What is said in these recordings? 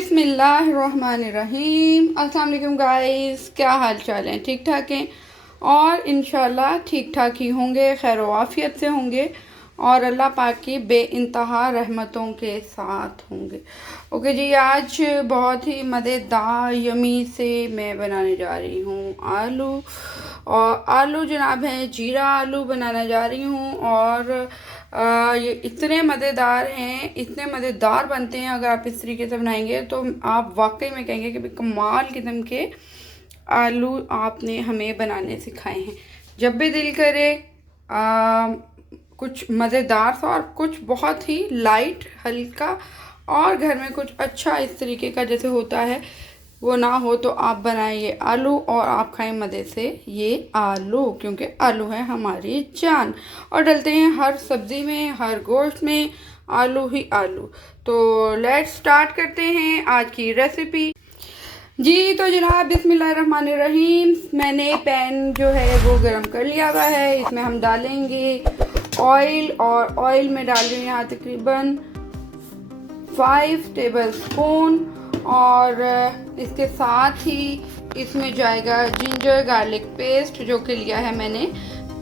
बिस्मिल्लाहिर्रहमानिर्रहीम। अस्सलाम वालेकुम गाइस, क्या हाल चाल है? ठीक ठाक हैं और इंशाल्लाह ठीक ठाक ही होंगे, खैर आफियत से होंगे और अल्लाह पाक की बेइंतहा रहमतों के साथ होंगे। ओके जी, आज बहुत ही मज़ेदार यमी से मैं बनाने जा रही हूँ आलू। और आलू जनाब हैं जीरा आलू बनाने जा रही हूँ और ये इतने मज़ेदार हैं, इतने मज़ेदार बनते हैं। अगर आप इस तरीके से बनाएंगे तो आप वाकई में कहेंगे कि भाई कमाल किस्म के आलू आपने हमें बनाने सिखाए हैं। जब भी दिल करे कुछ मज़ेदार सा और कुछ बहुत ही लाइट हल्का और घर में कुछ अच्छा इस तरीके का जैसे होता है वो ना हो तो आप बनाइए आलू और आप खाएं मज़े से ये आलू, क्योंकि आलू है हमारी जान और डलते हैं हर सब्ज़ी में, हर गोश्त में आलू ही आलू। तो लेट्स स्टार्ट करते हैं आज की रेसिपी जी। तो जनाब बिस्मिल्लाहिर्रहमानिर्रहीम, मैंने पैन जो है वो गरम कर लिया हुआ है। इसमें हम डालेंगे ऑयल और ऑयल में डाल रही हूँ यहाँ तकरीबन 5 टेबल स्पून और इसके साथ ही इसमें जाएगा जिंजर गार्लिक पेस्ट जो कि लिया है मैंने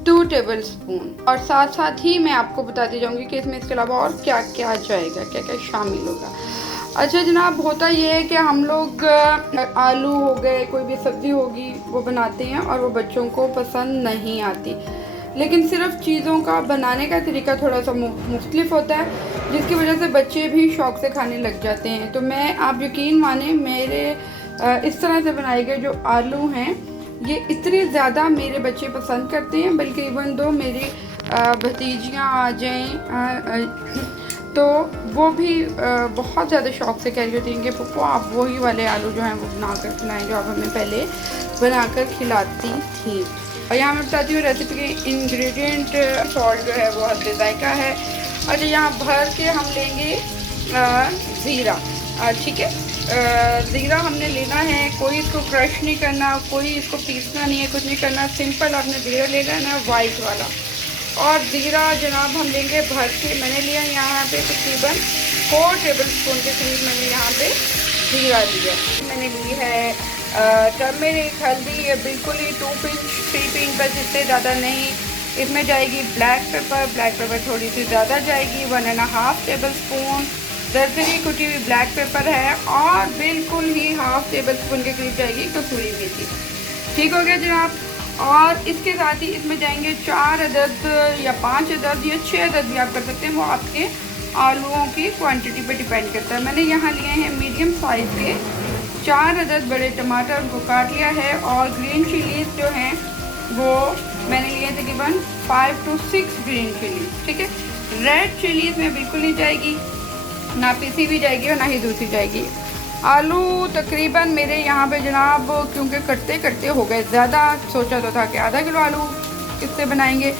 2 टेबल स्पून। और साथ साथ ही मैं आपको बताती जाऊंगी कि इसमें इसके अलावा और क्या क्या जाएगा, क्या क्या शामिल होगा। अच्छा जनाब, होता ये है कि हम लोग आलू हो गए, कोई भी सब्ज़ी होगी वो बनाते हैं और वो बच्चों को पसंद नहीं आती, लेकिन सिर्फ चीज़ों का बनाने का तरीका थोड़ा सा मुख्तलिफ होता है जिसकी वजह से बच्चे भी शौक़ से खाने लग जाते हैं। तो मैं, आप यकीन माने, मेरे इस तरह से बनाए गए जो आलू हैं ये इतने ज़्यादा मेरे बच्चे पसंद करते हैं, बल्कि इवन दो मेरी भतीजियाँ आ जाएँ तो वो भी बहुत ज़्यादा शौक़ से कह रही होती हैं कि पप्पू आप वही वाले आलू जो हैं वो बना कर खिलाएँ जो आप हमें पहले बना कर खिलाती थी। और यहाँ मैं बताती हूँ रेसिपी के इंग्रेडिएंट। सॉल्ट जो है वो हल्के जायका है। अच्छा, यहाँ भर के हम लेंगे ज़ीरा, ठीक है। ज़ीरा हमने लेना है, कोई इसको क्रश नहीं करना, कोई इसको पीसना नहीं है, कुछ नहीं करना, सिंपल आपने ज़ीरा ले लेना है वाइट वाला। और ज़ीरा जनाब हम लेंगे भर के, मैंने लिया यहाँ पे तकरीबन 4 टेबल स्पून के करीब मैंने यहाँ पे ज़ीरा लिया। मैंने ली है टर्मेरिक, हल्दी, ये बिल्कुल ही 2 पिंच 3 पिंच, बस इससे ज़्यादा नहीं। इसमें जाएगी ब्लैक पेपर थोड़ी सी ज़्यादा जाएगी, 1.5 टेबल स्पून। दरदरी कुटी हुई ब्लैक पेपर है और बिल्कुल ही 1/2 टेबल स्पून के करीब जाएगी कसूरी मेथी। ठीक हो गया जनाब। और इसके साथ ही इसमें जाएंगे 4 अदद या 5 अदद या 6 अदद भी आप कर सकते हैं, वो आपके आलूओं की क्वांटिटी पे डिपेंड करता है। मैंने यहाँ लिए हैं मीडियम साइज़ के 4 अदद बड़े टमाटर, उनको काट लिया है। और ग्रीन चिलीज़ जो हैं वो मैंने लिए तकरीबन 5 to 6 ग्रीन चिलीज़, ठीक है। रेड चिलीज़ में बिल्कुल नहीं जाएगी, ना पीसी भी जाएगी और ना ही दूसरी जाएगी। आलू तकरीबन मेरे यहाँ पे जनाब, क्योंकि करते करते हो गए ज़्यादा, सोचा तो था कि आधा किलो आलू किससे बनाएंगे,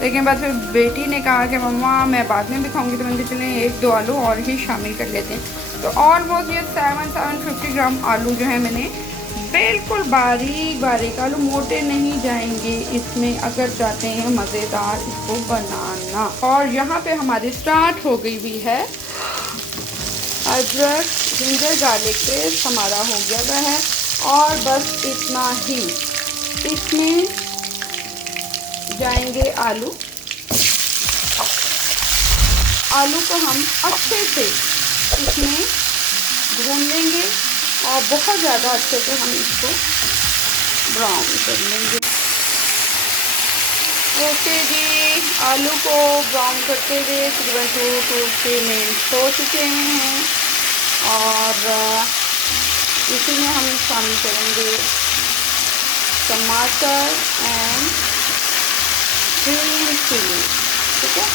लेकिन बाद फिर बेटी ने कहा कि मम्मा मैं बाद में भी खाऊंगी, तो मैंने चलें 1-2 आलू और ही शामिल कर लेते हैं। तो ऑलमोस्ट ये 750 ग्राम आलू जो है मैंने बिल्कुल बारीक बारीक, आलू मोटे नहीं जाएंगे इसमें अगर चाहते हैं मज़ेदार इसको बनाना। और यहाँ पे हमारी स्टार्ट हो गई भी है अदरक जिंजर गार्लिक पेस्ट, हमारा हो गया है। और बस इतना ही, इसमें जाएंगे आलू। आलू को हम अच्छे से इसमें भून लेंगे और बहुत ज़्यादा अच्छे से हम इसको ब्राउन कर लेंगे। ओके जी, आलू को ब्राउन करते हुए तकरीबन 2 to 3 मिनट हो चुके हैं और इसी में हम शामिल करेंगे टमाटर एंड ग्रीन चिली, ठीक है।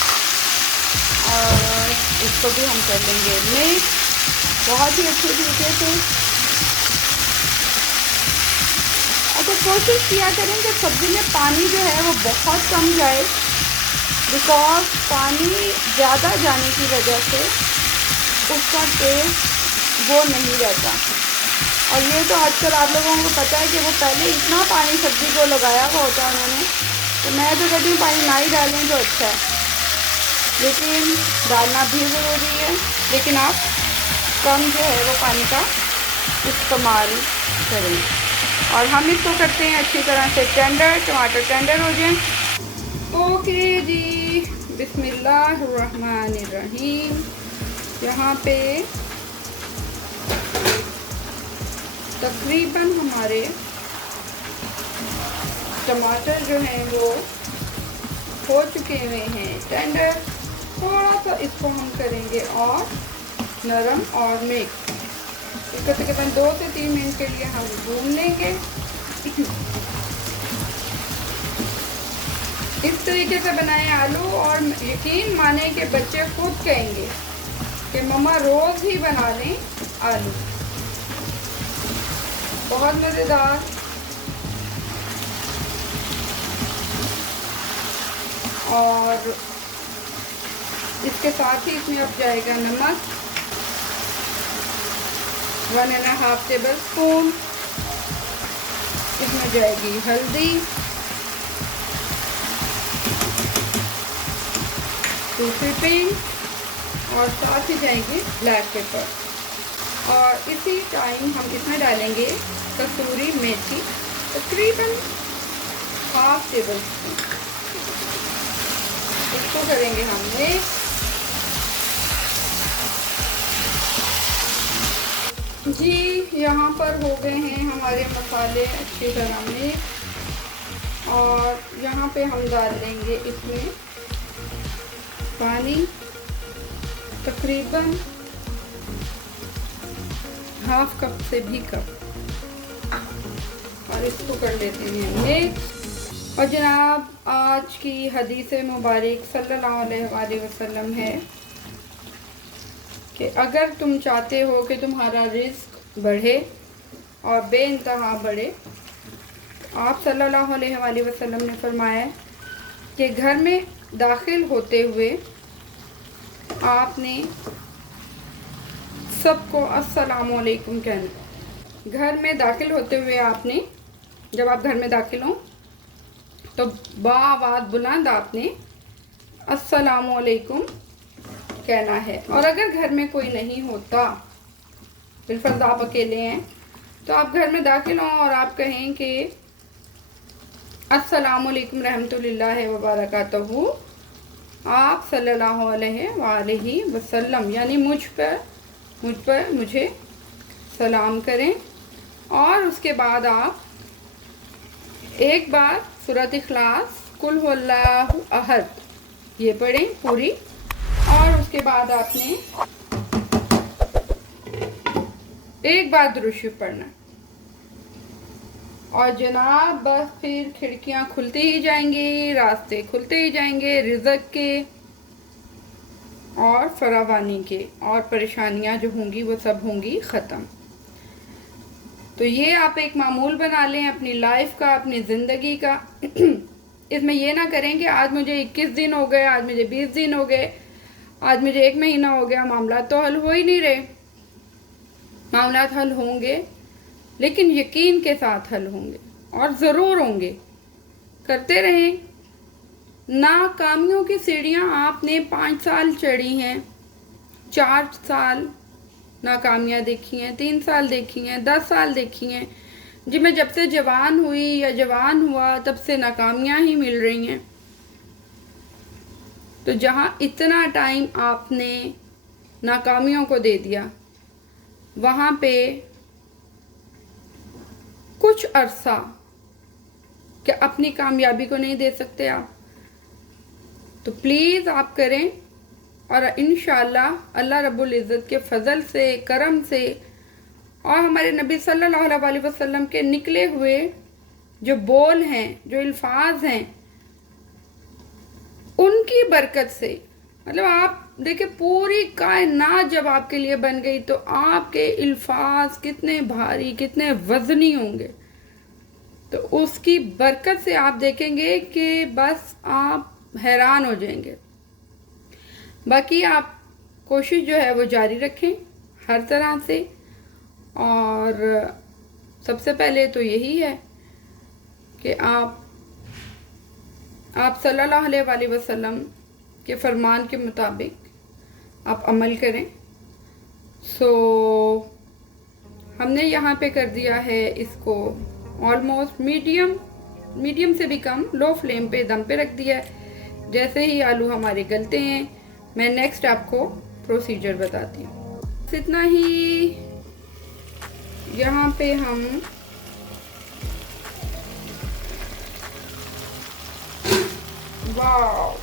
और इसको भी हम कर लेंगे मिक्स बहुत ही अच्छे तरीके से। अच्छा, कोशिश किया करें कि सब्ज़ी में पानी जो है वो बहुत कम जाए, बिकॉज पानी ज़्यादा जाने की वजह से उसका टेस्ट वो नहीं रहता। और ये तो आजकल आप लोगों को पता है कि वो पहले इतना पानी सब्ज़ी को लगाया हुआ होता है उन्होंने, तो मैं तो कहती हूँ पानी ना ही डालें तो अच्छा है, लेकिन डालना भी ज़रूरी है। लेकिन आप कम जो है वो पानी का इस्तेमाल करें। और हम इसको करते हैं अच्छी तरह से टेंडर, टमाटर टेंडर हो जाए। ओके जी, बिस्मिल्लाहिर्रहमानिर्रहीम। यहाँ पे तकरीबन हमारे टमाटर जो हैं वो हो चुके हुए हैं टेंडर। थोड़ा सा इसको हम करेंगे और नरम और मिक्स। इसको तकरीबन 2 से 3 मिनट के लिए हम भून लेंगे। इस तरीके से बनाएं आलू, और यकीन माने कि बच्चे खुद कहेंगे कि मम्मा रोज़ ही बना लें आलू। बहुत मज़ेदार। और इसके साथ ही इसमें अब जाएगा नमक, 1.5 टेबल स्पून। इसमें जाएगी हल्दी, 2 पिंच, और साथ ही जाएंगे ब्लैक पेपर। और इसी टाइम हम इसमें डालेंगे कसूरी मेथी, तकरीबन 1/2 टेबल स्पून। इसको करेंगे हमने जी। यहाँ पर हो गए हैं हमारे मसाले अच्छी तरह में, और यहाँ पे हम डाल देंगे इसमें पानी, तकरीबन 1/2 कप से भी कम, और इसको कर लेते हैं मिक्स। और जनाब, आज की हदीस मुबारक सल्लल्लाहु अलैहि वसल्लम है कि अगर तुम चाहते हो कि तुम्हारा रिज़्क बढ़े और बेइंतहा बढ़े, आप सल्लल्लाहु अलैहि वसल्लम ने फरमाया कि घर में दाखिल होते हुए आपने सबको अस्सलामु अलैकुम कहना। घर में दाखिल होते हुए आपने, जब आप घर में दाखिल हों तो बाआवाज़ बुलंद आपने अस्सलामु अलैकुम कहना है। और अगर घर में कोई नहीं होता, बिलफर्ज आप अकेले हैं, तो आप घर में दाखिल हों और आप कहें कि अस्सलामु अलैकुम रहमतुल्लाहि व बरकातहू, आप सल्लल्लाहु अलैहि वसल्लम यानी मुझ पर मुझे सलाम करें। और उसके बाद आप एक बार सूरत इखलास, कुल हुवल्लाहु अहद ये पढ़ें पूरी, और उसके बाद आपने एक बार दुरूद शरीफ पढ़ना। और जनाब बस फिर खिड़कियां खुलती ही जाएंगी, रास्ते खुलते ही जाएंगे रिज़्क के और फरावानी के, और परेशानियां जो होंगी वो सब होंगी ख़त्म। तो ये आप एक मामूल बना लें अपनी लाइफ का, अपनी ज़िंदगी का। इसमें ये ना करें कि आज मुझे 21 दिन हो गए, आज मुझे 20 दिन हो गए, आज मुझे 1 महीना हो गया, मामला तो हल हो ही नहीं रहे। मामला हल होंगे, लेकिन यकीन के साथ हल होंगे, और ज़रूर होंगे। करते रहें। नाकामियों की सीढ़ियाँ आपने 5 साल चढ़ी हैं, 4 साल नाकामियाँ देखी हैं, 3 साल देखी हैं, 10 साल देखी हैं जी। मैं जब से जवान हुई या जवान हुआ तब से नाकामियाँ ही मिल रही हैं। तो जहाँ इतना टाइम आपने नाकामियों को दे दिया, वहाँ पे कुछ अरसा क्या अपनी कामयाबी को नहीं दे सकते आप? तो प्लीज़ आप करें, और इंशाअल्लाह अल्लाह रब्बुल इज़्ज़त के फ़ज़ल से, करम से, और हमारे नबी सल्लल्लाहु अलैहि वसल्लम के निकले हुए जो बोल हैं, जो अल्फाज हैं, उनकी बरकत से, मतलब आप देखिए पूरी कायनात जब आपके लिए बन गई तो आपके अल्फाज कितने भारी, कितने वज़नी होंगे। तो उसकी बरकत से आप देखेंगे कि बस आप हैरान हो जाएंगे। बाकी आप कोशिश जो है वो जारी रखें हर तरह से। और सबसे पहले तो यही है कि आप सल्लल्लाहु अलैहि वसल्लम के फरमान के मुताबिक आप अमल करें, सो हमने यहाँ पे कर दिया है इसको ऑलमोस्ट मीडियम से भी कम, लो फ्लेम पे दम पे रख दिया है। जैसे ही आलू हमारे गलते हैं मैं नेक्स्ट आपको प्रोसीजर बताती हूँ। इतना ही यहाँ पे हम वाओ,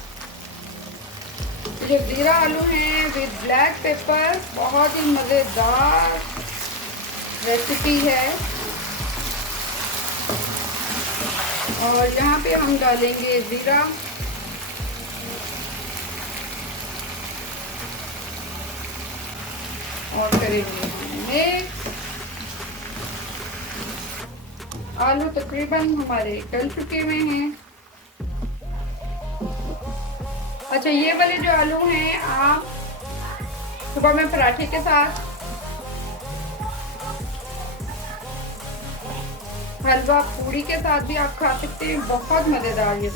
ये ज़ीरा आलू हैं विद ब्लैक पेपर, बहुत ही मज़ेदार रेसिपी है। और यहाँ पे हम डालेंगे ज़ीरा और करेंगे मिक्स। आलू तकरीबन हमारे गल चुके हुए हैं। अच्छा, ये वाले जो आलू हैं आप सुबह में पराठे के साथ, हलवा पूड़ी के साथ भी आप खा सकते हैं, बहुत मज़ेदार ये।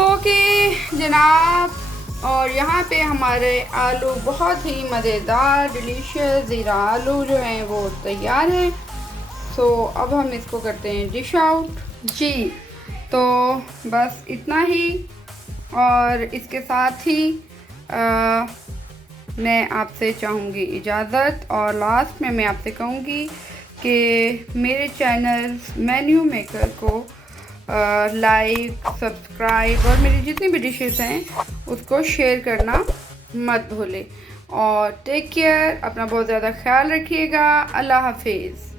ओके जनाब, और यहाँ पे हमारे आलू बहुत ही मज़ेदार डिलीशियस ज़ीरा आलू जो हैं वो तैयार हैं। सो अब हम इसको करते हैं डिश आउट जी। तो बस इतना ही, और इसके साथ ही मैं आपसे चाहूँगी इजाज़त, और लास्ट में मैं आपसे कहूँगी कि मेरे चैनल मेन्यू मेकर को लाइक, सब्सक्राइब और मेरी जितनी भी डिशेस हैं उसको शेयर करना मत भूलें। और टेक केयर, अपना बहुत ज़्यादा ख्याल रखिएगा। अल्लाह हाफिज़।